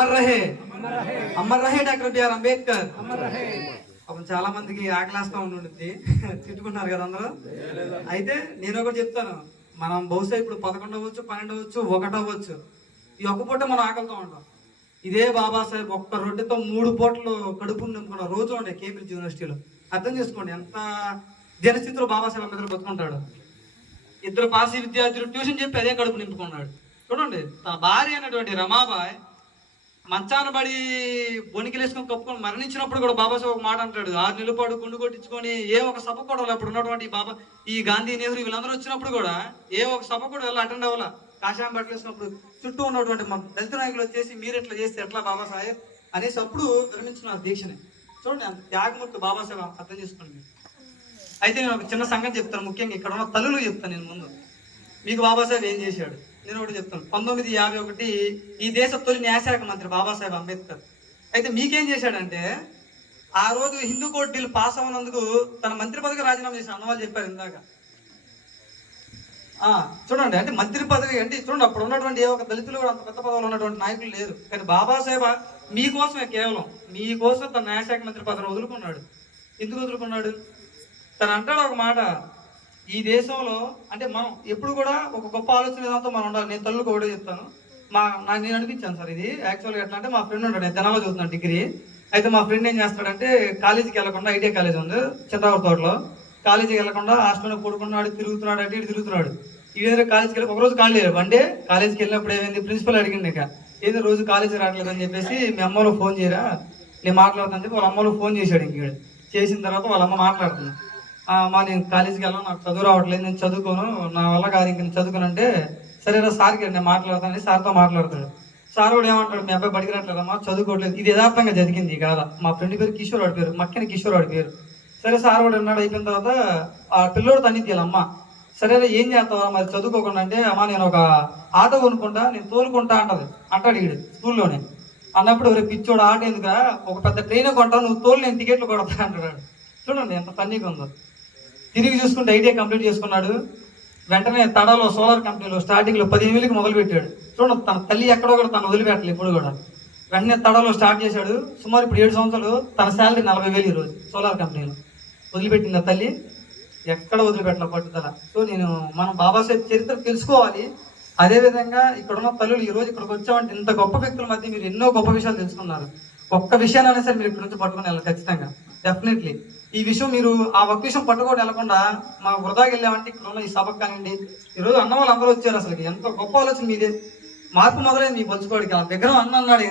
అమర్ రహే అమర్ రహే doctor BR Ambedkar. పాపం చాలా మందికి ఆకలేస్తా ఉండుంటుంది తిట్టుకుంటున్నారు కదా అందరూ. అయితే నేను ఒకటి చెప్తాను. మనం బహుశా ఇప్పుడు పదకొండు అవ్వచ్చు పన్నెండు అవ్వచ్చు ఒకటి అవ్వచ్చు. ఈ ఒక్క పూట మనం ఆకలితో ఉంటాం. ఇదే బాబాసాహెబ్ ఒక్క రొట్టెతో మూడు పూటలు కడుపు నింపుకున్న రోజు ఉండే కేంబ్రిడ్జ్ యూనివర్సిటీలో. అర్థం చేసుకోండి ఎంత దినస్థితిలో బాబాసాహెబ్ అంబేద్కర్ బతుకుంటాడు? ఇద్దరు పాసి విద్యార్థులు ట్యూషన్ చెప్పి అదే కడుపు నింపుకున్నాడు. చూడండి తన భార్య అయినటువంటి రమాబాయ్ మంచాన పడి బొనికిలేసుకొని కప్పుకొని మరణించినప్పుడు కూడా బాబాసాహెబ్ ఒక మాట అంటాడు. ఆరు నెలలు పాడు గుండు కొట్టించుకొని ఏ ఒక సభ కూడా అప్పుడు ఉన్నటువంటి బాబా ఈ గాంధీ నెహ్రూ వీళ్ళందరూ వచ్చినప్పుడు కూడా ఏ ఒక సభ కూడా వెళ్ళి అటెండ్ అవ్వాల. కాషాయం బట్టలు వేసినప్పుడు చుట్టూ ఉన్నటువంటి మా దళిత నాయకులు వచ్చేసి మీరు ఎట్లా చేస్తే ఎట్లా బాబాసాహెబ్ అనేసి అప్పుడు విరమించిన దీక్షని. చూడండి అంత త్యాగమూర్తి బాబాసాహెబ్ అర్థం చేసుకోండి. అయితే నేను ఒక చిన్న సంగతి చెప్తాను. ముఖ్యంగా ఇక్కడ ఉన్న తల్లులు చెప్తాను నేను ముందు. మీకు బాబాసాహెబ్ ఏం చేశాడు? నేను ఒకటి చెప్తాను. పంతొమ్మిది యాభై ఒకటి ఈ దేశ తొలి న్యాయశాఖ మంత్రి బాబాసాహెబ్ అంబేద్కర్. అయితే మీకేం చేశాడంటే ఆ రోజు హిందూ కోర్టు బిల్ పాస్ అవ్వనందుకు తన మంత్రి పదవికి రాజీనామా చేసిన అన్నవాళ్ళు చెప్పారు ఇందాక. ఆ, చూడండి అంటే మంత్రి పదవి అంటే చూడండి అప్పుడు ఉన్నటువంటి ఏ ఒక దళితులు కూడా అంత పెద్ద పదవులు ఉన్నటువంటి నాయకులు లేరు. కానీ బాబాసాహెబ్ మీకోసమే కేవలం మీకోసం తన న్యాయశాఖ మంత్రి పదవిని వదులుకున్నాడు. ఎందుకు వదులుకున్నాడు? తను అంటాడు ఒక మాట ఈ దేశంలో అంటే మనం ఎప్పుడు కూడా ఒక గొప్ప ఆలోచన విధానంతో మనం ఉండాలి. నేను తల్లుకు ఒకటే చెప్తాను. మా నా నేను అనిపించాను సార్ ఇది. యాక్చువల్గా ఎట్లా అంటే మా ఫ్రెండ్ ఉంటాడు నేను తెనాలో చూస్తున్నాను డిగ్రీ. అయితే మా ఫ్రెండ్ ఏం చేస్తాడంటే కాలేజీకి వెళ్ళకుండా ఐటీఐ కాలేజ్ ఉంది చంద్రబాబు తోటలో. కాలేజీకి వెళ్ళకుండా హాస్టల్లో కూడుకున్నాడు తిరుగుతున్నాడు అటు ఇటు తిరుగుతున్నాడు. ఇదే కాలేజీకి వెళ్ళి ఒకరోజు కాలేజ్ లేదు వన్ డే కాలేజీకి వెళ్ళినప్పుడు ఏమైంది? ప్రిన్సిపల్ అడిగింది ఇక. ఏదో రోజు కాలేజీ రావట్లేదు అని చెప్పేసి మీ అమ్మలో ఫోన్ చేయరా? నేను మాట్లాడుతాను చెప్పి వాళ్ళ అమ్మలో ఫోన్ చేశాడు ఇంక చేసిన తర్వాత వాళ్ళ అమ్మ మాట్లాడుతుంది. మా నేను కాలేజీకి వెళ్ళాను నాకు చదువు రావట్లేదు నేను చదువుకోను. నా వల్ల కాదు ఇంక నేను చదువుకోనంటే సరేరా సార్కి నేను మాట్లాడతానని సార్తో మాట్లాడతాడు. సార్ కూడా ఏమంటాడు మీ అబ్బాయి బడికినట్లేదమ్మా చదువుకోవట్లేదు. ఇది యథార్థంగా జరిగింది కాదా మా ఫ్రెండ్ పేరు కిషోర్ వాడి పేరు మక్కని కిషోర్ వాడి పేరు. సరే సార్ కూడా ఉన్నాడు అయిపోయిన తర్వాత ఆ పిల్లోడు తన్ని తీయాలి అమ్మ సరే ఏం చేస్తావా మరి చదువుకోకుండా అంటే అమ్మా నేను ఒక ఆటో కొనుక్కుంటా నేను తోలుకుంటా అంటది. అంటాడు ఈడు స్కూల్లోనే. అన్నప్పుడు రేపు పిచ్చోడు ఆట ఎందుకురా? ఒక పెద్ద ట్రైన్ కొంటావు నువ్వు తోలు నేను టికెట్లు కొడతా అంటాడు. చూడండి ఎంత తన్నీగా ఉందో. తిరిగి చూసుకుంటే ఐటీఐ కంప్లీట్ చేసుకున్నాడు. వెంటనే తడలో సోలార్ కంపెనీలో స్టార్టింగ్లో పదిహేను వేలకి మొదలు పెట్టాడు చూడండి తన తల్లి ఎక్కడో కూడా తను వదిలిపెట్టలేదు ఇప్పుడు కూడా. వెంటనే తడలో స్టార్ట్ చేశాడు. సుమారు ఇప్పుడు ఏడు సంవత్సరాలు తన శాలరీ నలభై వేలు ఈరోజు సోలార్ కంపెనీలో. వదిలిపెట్టింది ఆ తల్లి. ఎక్కడ వదిలిపెట్టాల పట్టుదల? సో నేను మనం బాబాసాహెబ్ చరిత్ర తెలుసుకోవాలి. అదేవిధంగా ఇక్కడున్న ఇక్కడ ఉన్న తల్లులు ఈ రోజు ఇక్కడికి వచ్చామంటే ఇంత గొప్ప వ్యక్తుల మధ్య మీరు ఎన్నో గొప్ప విషయాలు తెలుసుకున్నారు. ఒక్క విషయాన్ని సరే మీరు ఇక్కడి నుంచి పట్టుకుని వెళ్ళాలి ఖచ్చితంగా. డెఫినెట్లీ ఈ విషయం మీరు ఆ ఒక్క విషయం పట్టుకోవడం వెళ్ళకుండా మా వృధాకి వెళ్ళామంటే ఇక్కడ ఉన్న ఈ సభకు కానివ్వండి ఈరోజు రోజు అన్న వాళ్ళు అందరూ వచ్చారు అసలు ఎంత గొప్ప ఆలోచన మీదే. మార్పు మొదలైంది మీ పంచుకోవడానికి విగ్రహం అన్న అన్నాడు